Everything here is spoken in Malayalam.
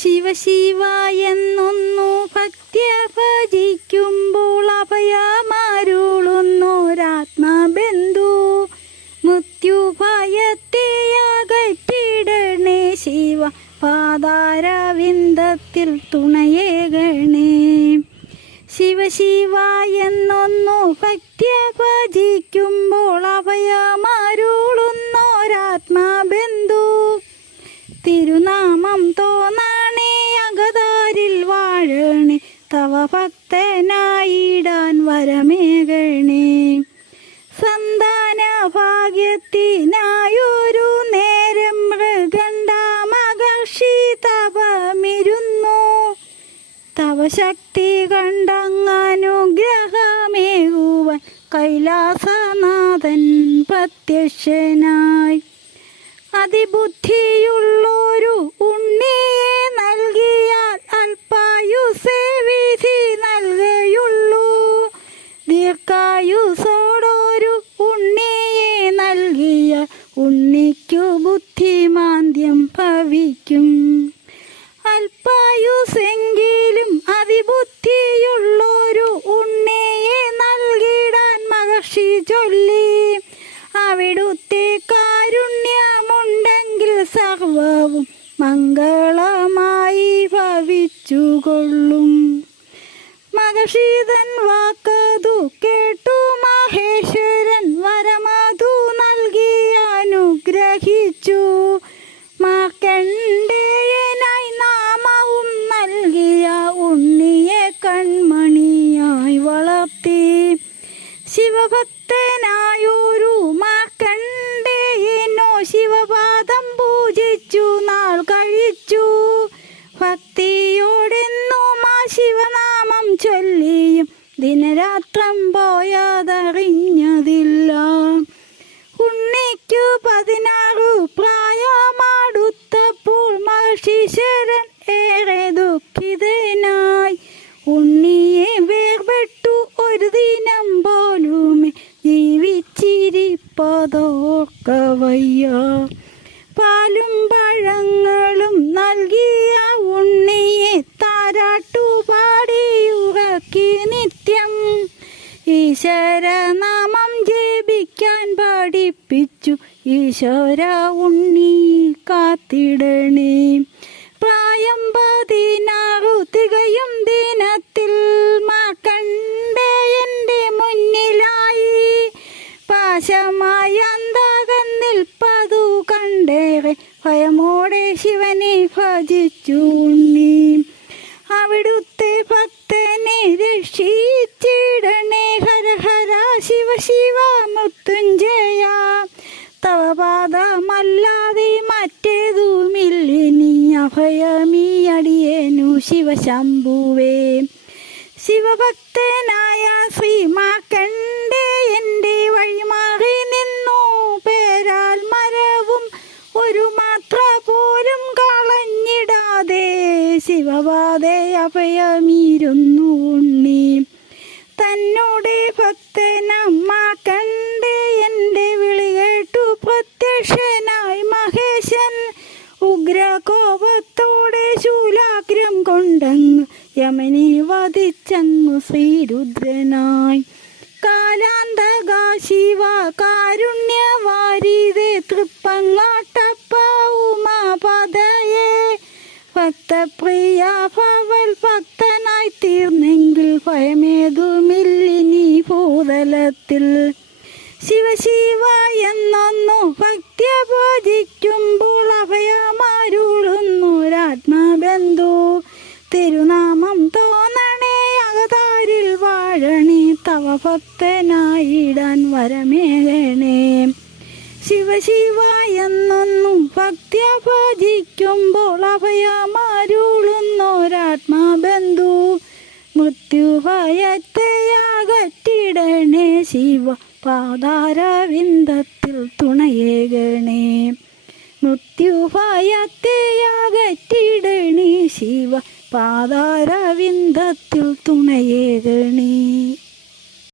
ശിവ ശിവ എന്നൊന്നു ഭക്ത്യ ഭജിക്കുമ്പോൾ അഭയമാരുളുന്നൊരാത്മബന്ധു മൃത്യുഭയത്തെ അകറ്റിടണേ ശിവ പാതാരവിന്ദത്തിൽ തുണയേകണേ. ശിവ ശിവ എന്നൊന്നു ഭക്ത്യ ഭജിക്കുമ്പോൾ അഭയമാരുളുന്നൊരാത്മബന്ധു തിരുനാമം തോന്നണേ അകതാരിൽ വാഴണേ തവ ഭക്തനായിടാൻ വരമേകണേ. സന്താന ഭാഗ്യത്തിനായൊരു നേരം മൃഗണ്ട മഹർഷി തപമിരുന്നു തവ ശക്തി കണ്ടങ്ങനുഗ്രഹമേകുവാൻ കൈലാസനാഥൻ പ്രത്യക്ഷനായി. അതിബുദ്ധിയുള്ളൊരു ഉണ്ണിയെ നൽകിയാൽ അല്പായുസേ വിധി നൽകയുള്ളൂ. ദീർഘായുസോടൊരു ഉണ്ണിയെ നൽകിയാൽ ഉണ്ണിക്കു ബുദ്ധിമാന്ദ്യം ഭവിക്കും. അല്പായുസെങ്കിലും അതിബുദ്ധിയുള്ളൊരു ഉണ്ണിയെ നൽകിടാൻ മഹർഷി ചൊല്ലി. അവിടുത്തെ കാരുണ്യമുണ്ടെങ്കിൽ സർവവും മംഗളമായി ഭവിച്ചുകൊള്ളും. മഹർഷി തൻ വാക്കതു കേട്ടു മഹേശ്വരൻ വരമതു നൽകി അനുഗ്രഹിച്ചു. മാർക്കണ്ഡേയനായി നാമവും നൽകിയ ഉണ്ണിയെ കൺമണിയായി വളർത്തി. ശിവഭക്തനായൊരു മാർക്കണ്ഡേയനോ ശിവപാദം പൂജിച്ചു നാൾ കഴിച്ചു. ഭക്തിയോടെന്നും ആ ശിവനാമം ചൊല്ലിയും ദിനരാത്രം പോയതറിഞ്ഞതില്ല. ഉണ്ണിക്കു 16 പ്രായമാടുത്തപ്പോൾ മഹർഷീശ്വരൻ ഏറെ ദുഃഖിതനായി. ഉണ്ണിയെ വേർപെട്ടു ഒരു ദിനം പോലുമേ ജീവിച്ചിരിപ്പതോർക്കവയ്യ. പാലും പഴങ്ങളും നൽകിയ ഉണ്ണിയെ താരാട്ടുപാടി ഉറക്കി നിത്യം ഈശ്വരനാമം ജപിക്കാൻ പഠിപ്പിച്ചു. ഈശ്വര ഉണ്ണി കാത്തിടണേ. പ്രായം 16 തികയും ദിനത്തിൽ മാർക്കണ്ഡേയന്റെ മുന്നിലായി. പാശമായ അന്തകൻ നിൽപ്പതു കണ്ടേറെ ഭയമോടെ ശിവനെ ഭജിച്ചു ഉണ്ണി. അവിടുത്തെ ഭക്തനെ രക്ഷിച്ചിടണേ ഹര ഹര ശിവ ശിവ മൃത്യുഞ്ജയ. തവ പാദമല്ലാതെ മറ്റേതുമില്ലിനി അഭയമീ അടിയേനു ശിവശംഭുവേ. ശിവഭക്തനായ ശ്രീ മാർക്കണ്ഡേയന്റെ വഴിമാറി നിന്നു. പേരാൽ മരവും ഒരു മാത്ര പോലും കളഞ്ഞിടാതെ ശിവപാദേ അഭയമീരുന്നു ഉണ്ണി. തന്നോടെ ഭക്തനാം മാർക്കണ്ഡേയന്റെ വിളി കേട്ടു പ്രത്യക്ഷനായി മഹേശൻ. ഉഗ്രകോപത്തോടെ ശൂലാഗ്രം കൊണ്ടങ്ങ് യമനെ വധിച്ചങ്ങു ശ്രീരുദ്രനായി. കാലാന്തക ശിവ കാരുണ്യവാരിതേ തൃപ്പങ്ങാട്ടപ്പ ഉമാപദയേ. ഭക്തപ്രിയ ഭവൽ ഭക്തനായി തീർന്നെങ്കിൽ ഭയമേതുമില്ലിനി ഭൂതലത്തിൽ. ശിവ ശിവ എന്നൊന്നു ഭക്ത്യ ഭജിക്കുമ്പോൾ അഭയമാരുളുന്നൊരാത്മബന്ധു തിരുനാമം തോന്നണേ അകതാരിൽ വാഴണേ തവ ഭക്തനായിടാൻ വരമേകണേ. ശിവ ശിവ എന്നൊന്നു ഭക്ത്യ ഭജിക്കുമ്പോൾ അഭയമാരുളുന്നൊരാത്മബന്ധു മൃത്യുഭയത്തെ അകറ്റിടണേ ശിവ പാതാരവിന്ദത്തിൽ തുണയേകണേ. മൃത്യുഭയത്തെ അകറ്റിടണേ ശിവ പാതാരവിന്ദത്തിൽ തുണയേകണേ.